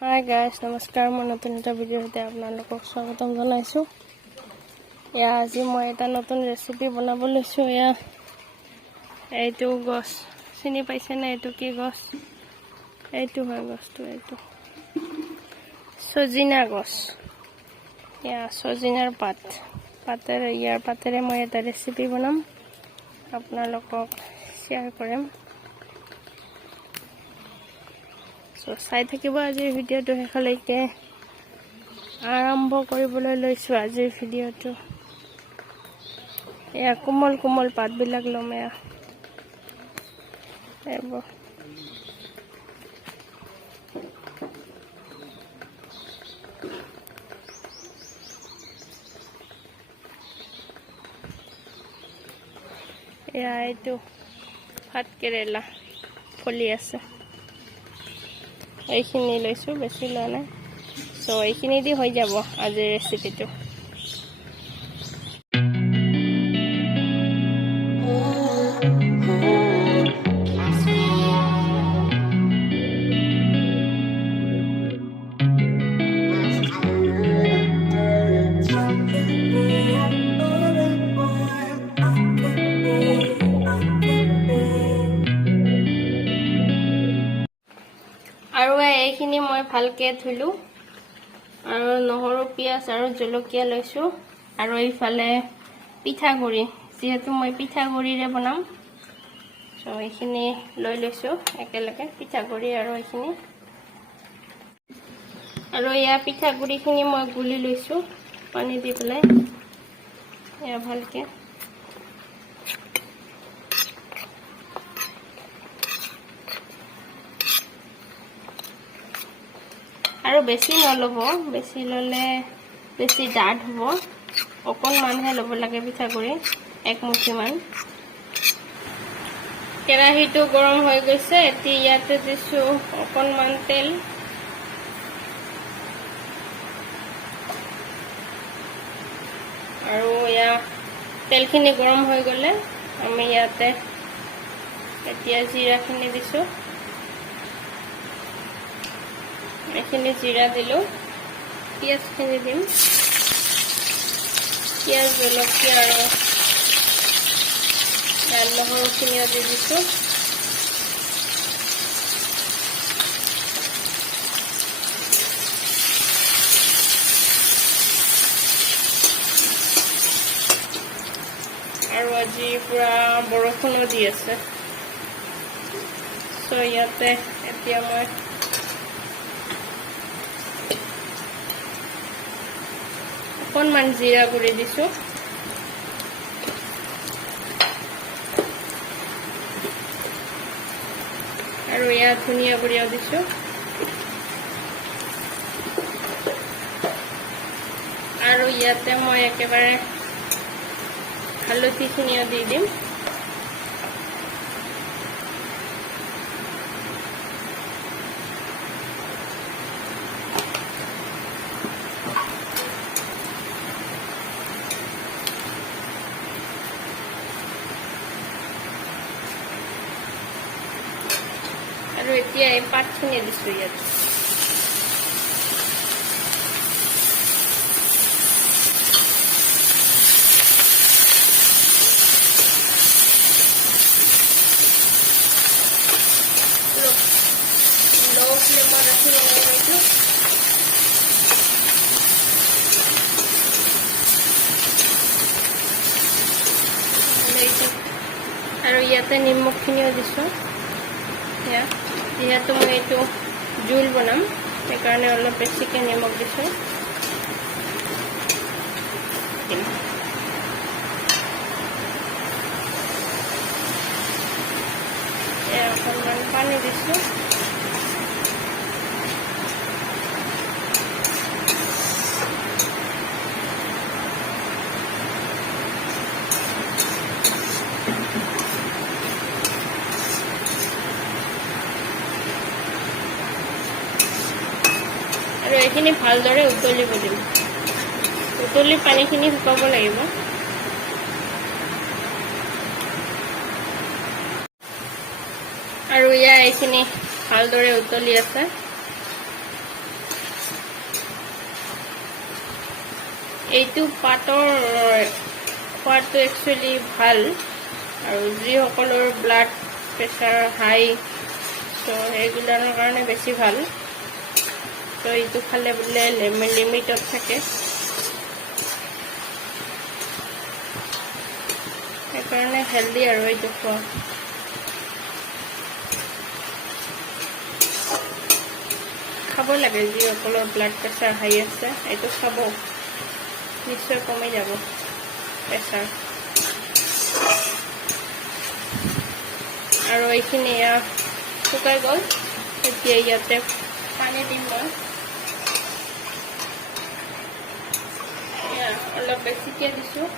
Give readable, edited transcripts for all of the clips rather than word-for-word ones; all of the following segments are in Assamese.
হাই গাইজ, নমস্কাৰ। মই নতুন এটা ভিডিঅ'তে আপোনালোকক স্বাগতম জনাইছোঁ। আজি মই এটা নতুন ৰেচিপি বনাব লৈছোঁ। এইটো গছ চিনি পাইছেনে? এইটো কি গছ? এইটো হয় গছটো, এইটো সজিনা গছ। সজিনাৰ ইয়াৰ পাতেৰে মই এটা ৰেচিপি বনাম, আপোনালোকক শ্বেয়াৰ কৰিম। চাই থাকিব আজিৰ ভিডিঅ'টো শেষলৈকে। আৰম্ভ কৰিবলৈ লৈছোঁ আজিৰ ভিডিঅ'টো। কোমল কোমল পাতবিলাক ল'ম। এইবোৰ এইটো ভাত কেৰেলা ফলি আছে, এইখিনি লৈছোঁ, বেছি লোৱা নাই। এইখিনি দি হৈ যাব আজিৰ ৰেচিপিটো। আৰু এইখিনি মই ভালকে ধুলোঁ, আৰু নহৰু, পিঁয়াজ আৰু জলকীয়া লৈছোঁ। আৰু এইফালে পিঠাগুড়ি, যিহেতু মই পিঠাগুড়িৰে বনাম, এইখিনি লৈ লৈছোঁ একেলগে, পিঠাগুড়ি আৰু এইখিনি। আৰু পিঠাগুড়িখিনি মই গুলি লৈছোঁ পানী দি পেলাই, ভালকে। আৰু বেছি নল'ব, বেছি ল'লে বেছি ডাঠ হ'ব। অকণমানহে ল'ব লাগে পিঠাগুড়ি, এক মুঠিমান। কেৰাহীটো গৰম হৈ গৈছে। এতিয়া ইয়াতে দিছোঁ অকণমান তেল। আৰু তেলখিনি গৰম হৈ গ'লে আমি ইয়াতে এতিয়া জিৰাখিনি দিছোঁ। এইখিনি জিৰা দিলোঁ, পিঁয়াজখিনি দিম। পিঁয়াজ, জলকীয়া আৰু নহৰুখিনিও দি দিছোঁ। আৰু আজি পুৰা বৰষুণো দি আছে, ইয়াতে এতিয়া মই অকণমান জিৰা গুড়ি দিছোঁ। আৰু ধনিয়া গুড়িও দিছোঁ। আৰু ইয়াতে মই একেবাৰে হালধিখিনিও দি দিম। আৰু এতিয়া এই পাতখিনি দিছোঁ ইয়াত। লো ফ্লেমত ৰাখিব লাগিব এইটো। আৰু ইয়াতে নিমখখিনিও দিছোঁ। যিহেতু মই এইটো জোল বনাম, সেইকাৰণে অলপ বেছিকৈ নিমখ দিছোঁ। অকণমান পানী দিছোঁ। আৰু এইখিনি ভালদৰে উতলিব দিম। উতলি পানীখিনি শুকাব লাগিব। আৰু এইখিনি ভালদৰে উতলি আছে। এইটো পাতৰ খোৱাটো একচুৱেলি ভাল আৰু যিসকলৰ ব্লাড প্ৰেছাৰ হাই চ' সেইবিলাকৰ কাৰণে বেছি ভাল চ' এইটো খালে বোলে লিমিটত থাকে সেইকাৰণে হেল্ডি আৰু এইটো খোৱা খাব লাগে যিসকলৰ ব্লাড প্ৰেছাৰ হাই আছে এইটো খাব নিশ্চয় কমি যাব প্ৰেছাৰ আৰু এইখিনি শুকাই গ'ল এতিয়া ইয়াতে পানী দিম মই অলপ বেছিকৈ দিছোঁ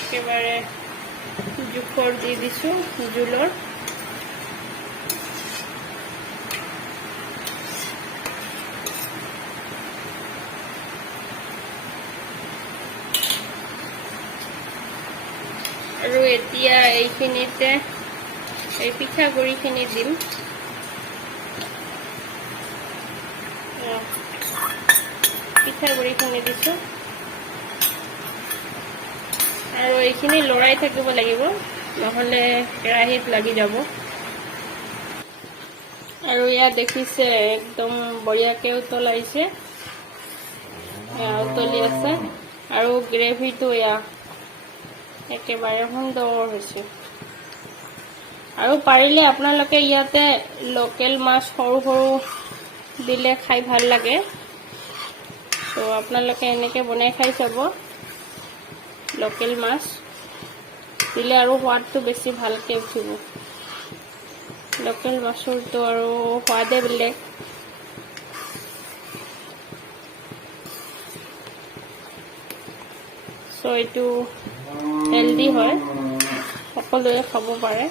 একেবাৰে জোখৰ দি দিছোঁ জোলৰ আৰু এতিয়া এইখিনিতে এই পিঠাগুড়িখিনি দিম পিঠাগুড়িখিনি দিছোঁ আৰু এইখিনি লৰাই থাকিব লাগিব নহ'লে কেৰাহীত লাগি যাব আৰু ইয়াত দেখিছে একদম বঢ়িয়াকৈ উতলাইছে উতলি আছে আৰু গ্ৰেভিটো একেবাৰে সুন্দৰ হৈছে আৰু পাৰিলে আপোনালোকে ইয়াতে লোকেল মাছ সৰু সৰু দিলে খাই ভাল লাগে চ' আপোনালোকে এনেকৈ বনাই খাই চাব লোকেল মাছ দিলে আৰু সোৱাদটো বেছি ভালকৈ উঠিব লোকেল মাছৰটো আৰু সোৱাদে বেলেগ চ' এইটো হেল্ডি হয় সকলোৱে খাব পাৰে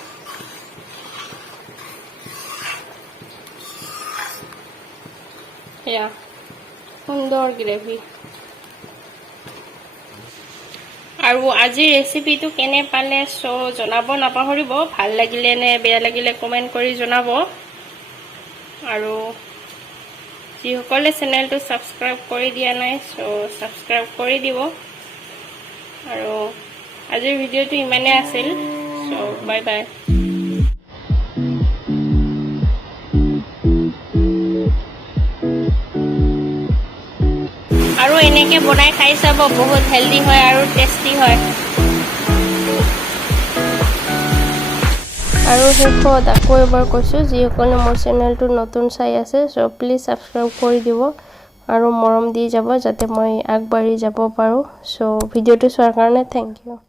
এয়া সুন্দৰ গ্ৰেভি আৰু আজিৰ ৰেচিপিটো কেনে পালে চ' জনাব নাপাহৰিব ভাল লাগিলে নে বেয়া লাগিলে কমেণ্ট কৰি জনাব আৰু যিসকলে চেনেলটো ছাবস্ক্ৰাইব কৰি দিয়া নাই চ' ছাবস্ক্ৰাইব কৰি দিব আৰু আজিৰ ভিডিঅ'টো ইমানেই আছিল চ' বাই বাই আৰু এনেকৈ বনাই খাই চাব বহুত হেল্ডি হয় আৰু টেষ্টি হয় আৰু শেষত আকৌ এবাৰ কৈছোঁ যিসকলে মোৰ চেনেলটো নতুন চাই আছে চ' প্লিজ ছাবস্ক্ৰাইব কৰি দিব আৰু মৰম দি যাব যাতে মই আগবাঢ়ি যাব পাৰোঁ চ' ভিডিঅ'টো চোৱাৰ কাৰণে থেংক ইউ